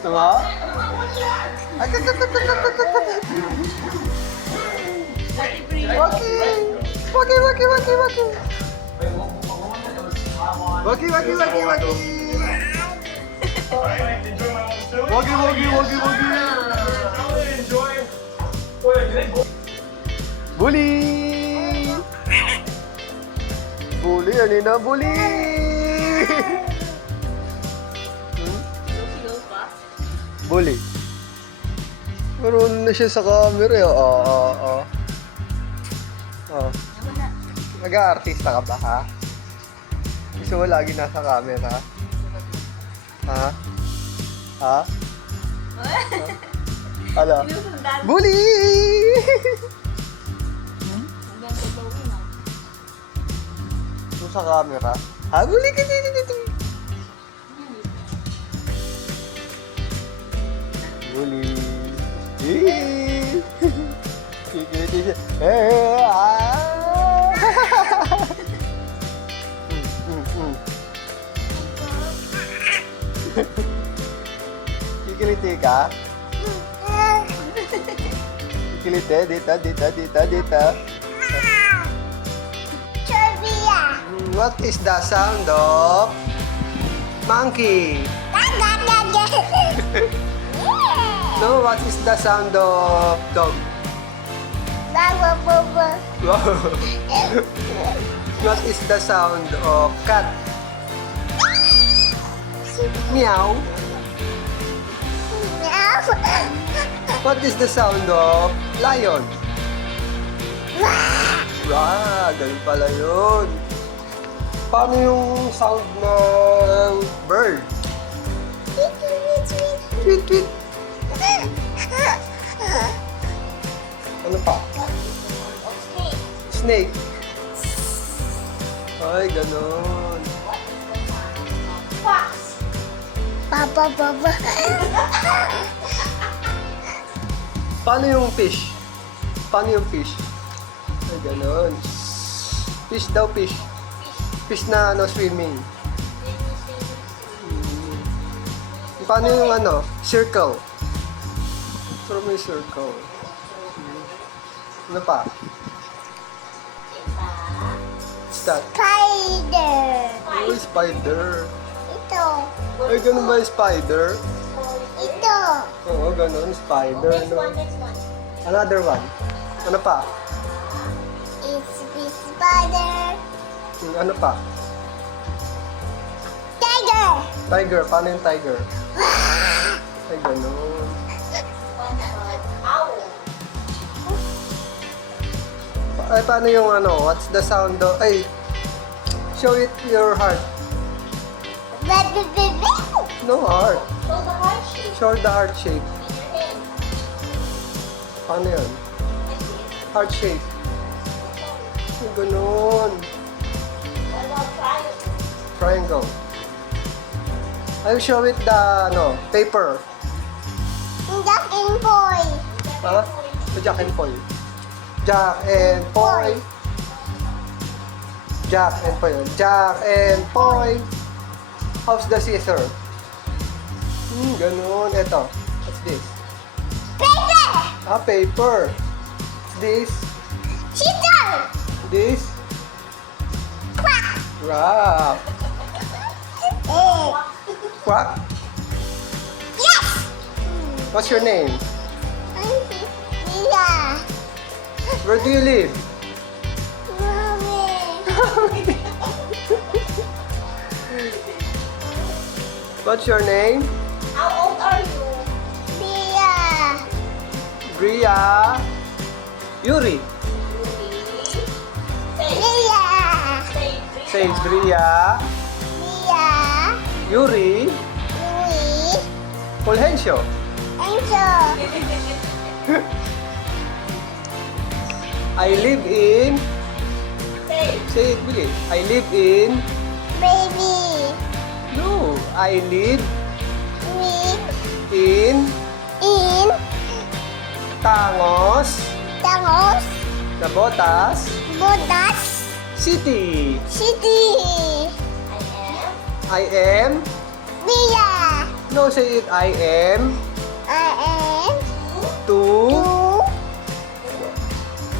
Diba? Bully! Bully, ano na bully? Bully. Meron na siya sa camera. Nag-aartista ka ba, ha? Gusto mo lagi nasa camera? Ha? Ha? Ala? Bully! Ito sa camera? Ha? Bully ka dito. Bully. Kikiti siya. Kikiliti ka? Kikiliti? Dito. What is the sound of monkey? No, what is the sound of dog? What is the sound of cat? Meow. What is the sound of lion? Ganun pala yun. Paano yung sound ng bird? Tweet, tweet. Ano pa? Snake. Ay, ganun. Papa. Paano yung fish? Paano yung fish? Ay, ganun. Fish daw, fish. Fish na swimming. Paano yung circle? Pero may circle. Ano pa? What's that? Spider. Oh, spider. Ito. Ay, ganun ba yung spider? Ito. Oo, ganun. Spider. No? Another one. Ano pa? It's big spider. Ano pa? Tiger. Tiger. Paano yung tiger? Ay, ganun. Ay, paano yung what's the sound of, ay, show it your heart. No heart. Show the heart shape. Paano yun? Heart shape. Ay, ganun. Triangle. I'll show it the, paper. Jack and boy. Ha? Jack and Paul. Jack and Paul. Jack and Paul. Jack and Paul. How's the scissor? Ganun. Eto. What's this? Paper. Paper. What's this? Scissor. This? Quack. Rock. Quack. Yes. What's your name? Yeah. Where do you live? Mommy. What's your name? How old are you? Mia. Bria. Yuri. Mia. Say Bria. Mia. Yuri. Louis. Fulgencio. Angel. I live in... Say it, Billy. I live in... Baby. No. I live With. in... In. Tangos. Tangos. Nabotas. Botas. City. City. I am. Mia. No, say it. I am. I am 2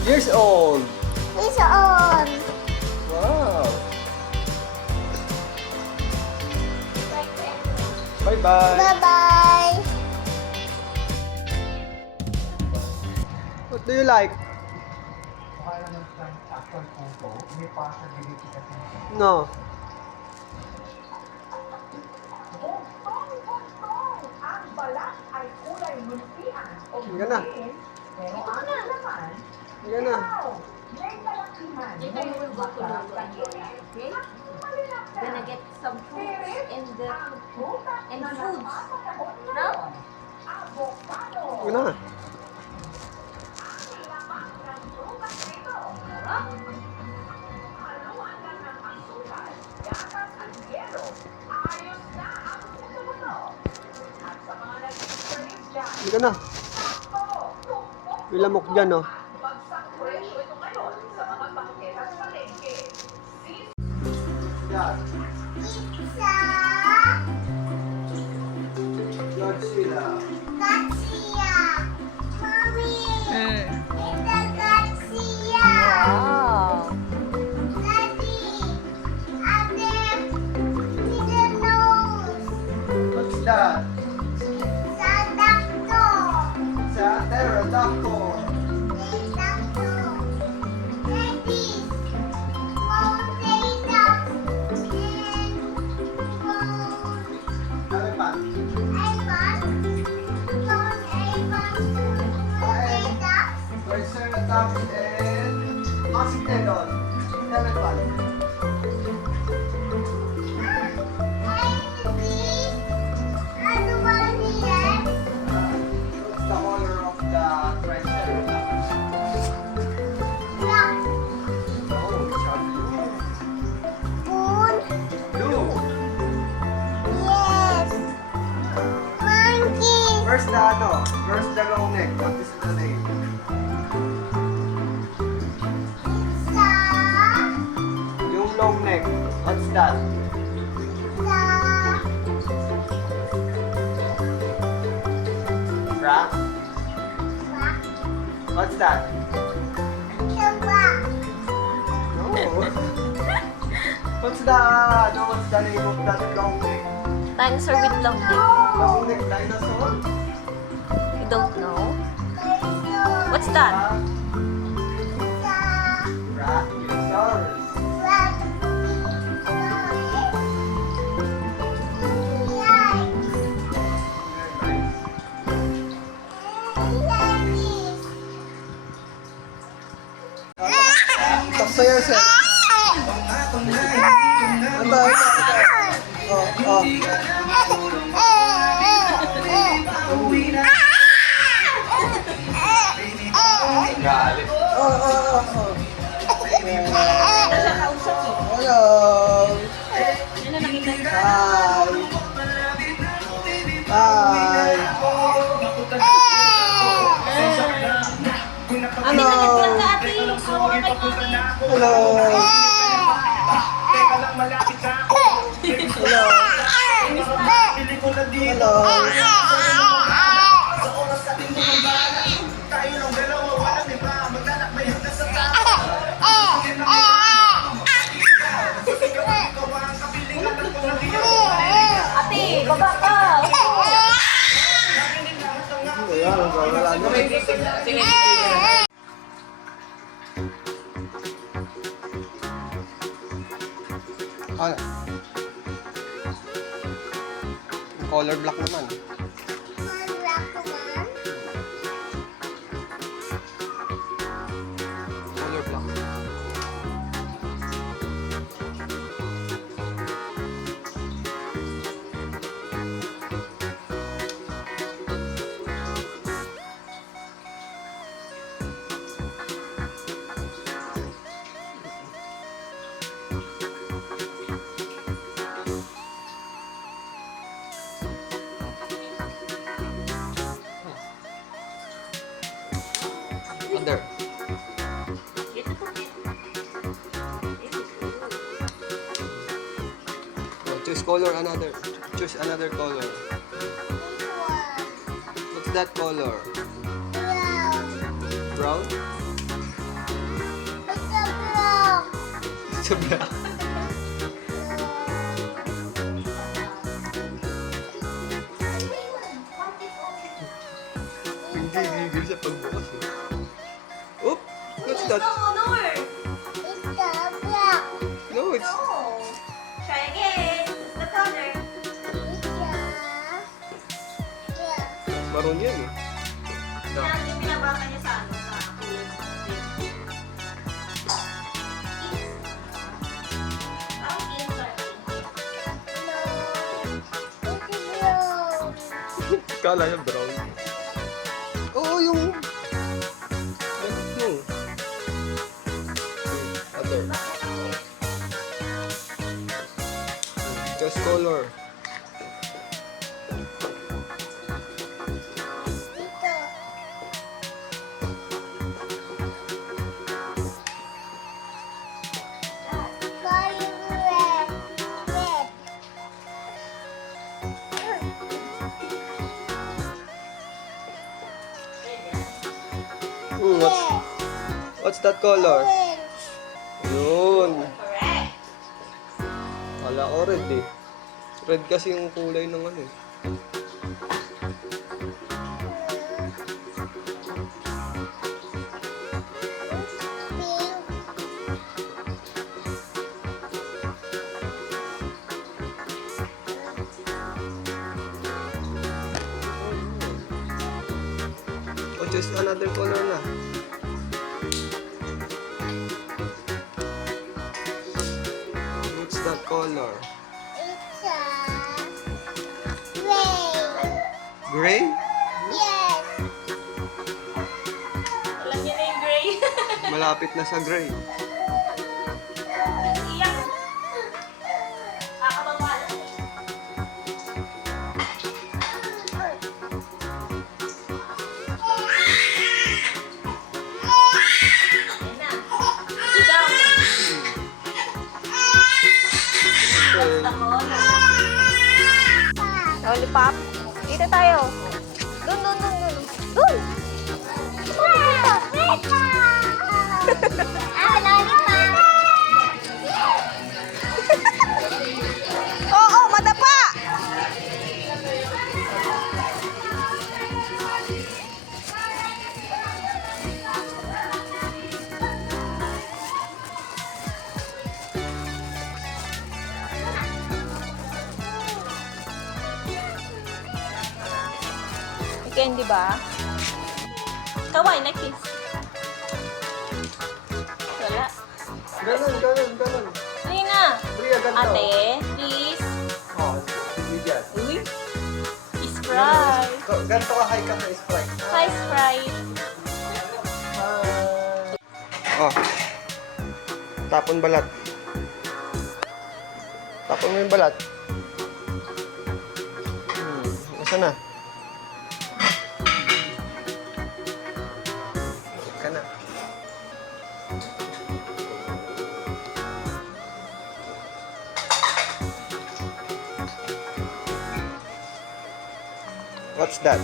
2 years old. years old. Wow. Bye-bye. Bye-bye. What do you like? No. Yan na. Yan na. Gonna get some fruits and foods. No? Yan na. Hindi ka na. May lamok dyan, oh. Yan. Pizza. Godzilla. Garcia. Mommy. Mm. It's a Garcia. Wow. Daddy. And then see the nose. What's that? The doctor. It's a pterodactyl. The doctor. Daddy. Potatoes. And Elephant. Triceratops and Mastodon. Elephant. What's the color of the Triceratops? Oh, it's a blue. Blue. Where's the ano? Where's the long neck? What is the name? Yung long neck. What's that? Rat? What's that? No. What's the no? What's the name of that long neck? Dinosaur with long neck. Long neck dinosaur? You don't know? What's that? Brachiosaurus. Very nice. Talk to yourself. Ito. Oh. Galit. Oh. Hello. Hi. Hello. Hello. Hello. Ate, baba ka! Ayan, wala na. Ano? Color black naman. Color black. choose color another. Choose another color. What's that color? Brown? It's a black. Hindi, gigil sa pagbukas eh. Oop! What's that? No. No, it's... No. Try again. What's the color? Maroon yan eh. No. Yan, yung binabasa niya sa ano, sa kulay sa green. Ang insert. Kala niya brown. Oo, yung... No. Other. Choose color. What's that color? Yun. Correct. Kala ko red eh. Red kasi yung kulay ng ano eh. O choose another color na. What's that color? Gray? Alam niya na yung gray. Malapit na sa gray. Iyak. Kakabawalan eh. Yan na. Ikaw. Okay. Ako, ano? Lollipop. Dito tayo. Dun. Dun! Oo, madapa! Candy ba? Kaway na kiss. Wala. Ganon. Sige na. Bria, ganito. Ate, please. Oh, sige dyan. Uy. Sprite. Ganito ka high ka sa Sprite. Hi, Sprite. Oh. Tapon balat. Tapon mo yung balat. Asa na? Ka na. What's that?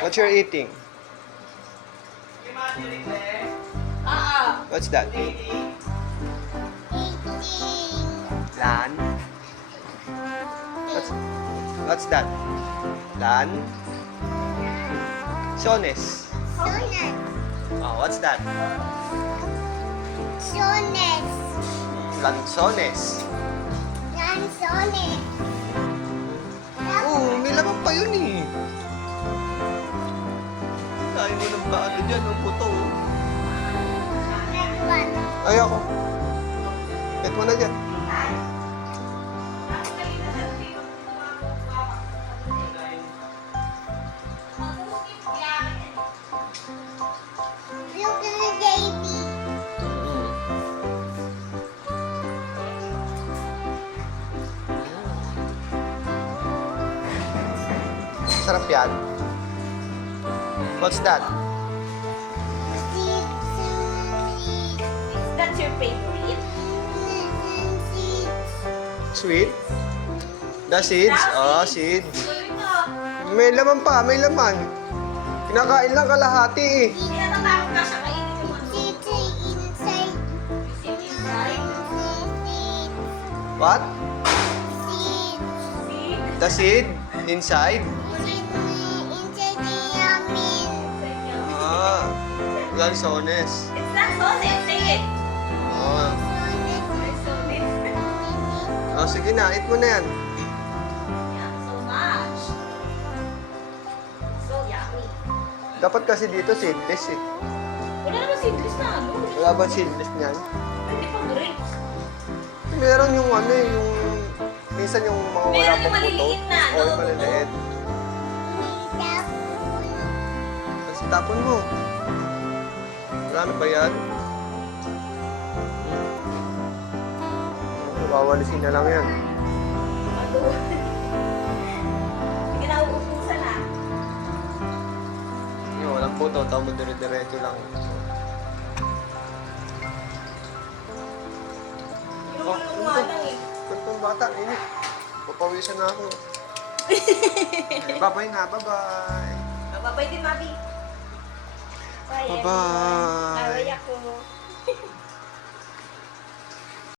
What you're eating? What's that? Lan? What's that? Lan? Sones. Oh, what's that? Lanzones. Oh, may laman pa yun eh. Tayo mo ng baano dyan, ang puto. Ay ako. Bet mo na dyan. Sarap yan. What's that? That's your favorite? sweet? The seeds? Ah, seeds. May laman pa, may laman. Kinakain lang kalahati eh. Tinatatawag ka siya kainin mo. Titi inside. What? Seed. The seed? Inside? Inside the yamin. Ah, lansones. It's not sausage, say it. Oh. Oh, sige na, eat mo na yan. So much. So yummy. Dapat kasi dito seedless eh. Wala naman seedless na ano. Wala ba seedless niyan? Hindi pa grapes. Meron yung ano eh, yung... Minsan yung mga wala Meron yung pang buto. maliliit na, Oo, no? yung maliliit. Kasi tapon mo. Wala na ba yan? Wawalisin na lang yan. Ano? Hindi na uubusan ah. Yung walang buto, tamo dire-diretso lang. Inukulong nga lang eh. Kuntong bata, init. Papawisan na ako. Bye-bye na, bye-bye. Babay din, Mabi. Bye, Bye-bye. Away ako.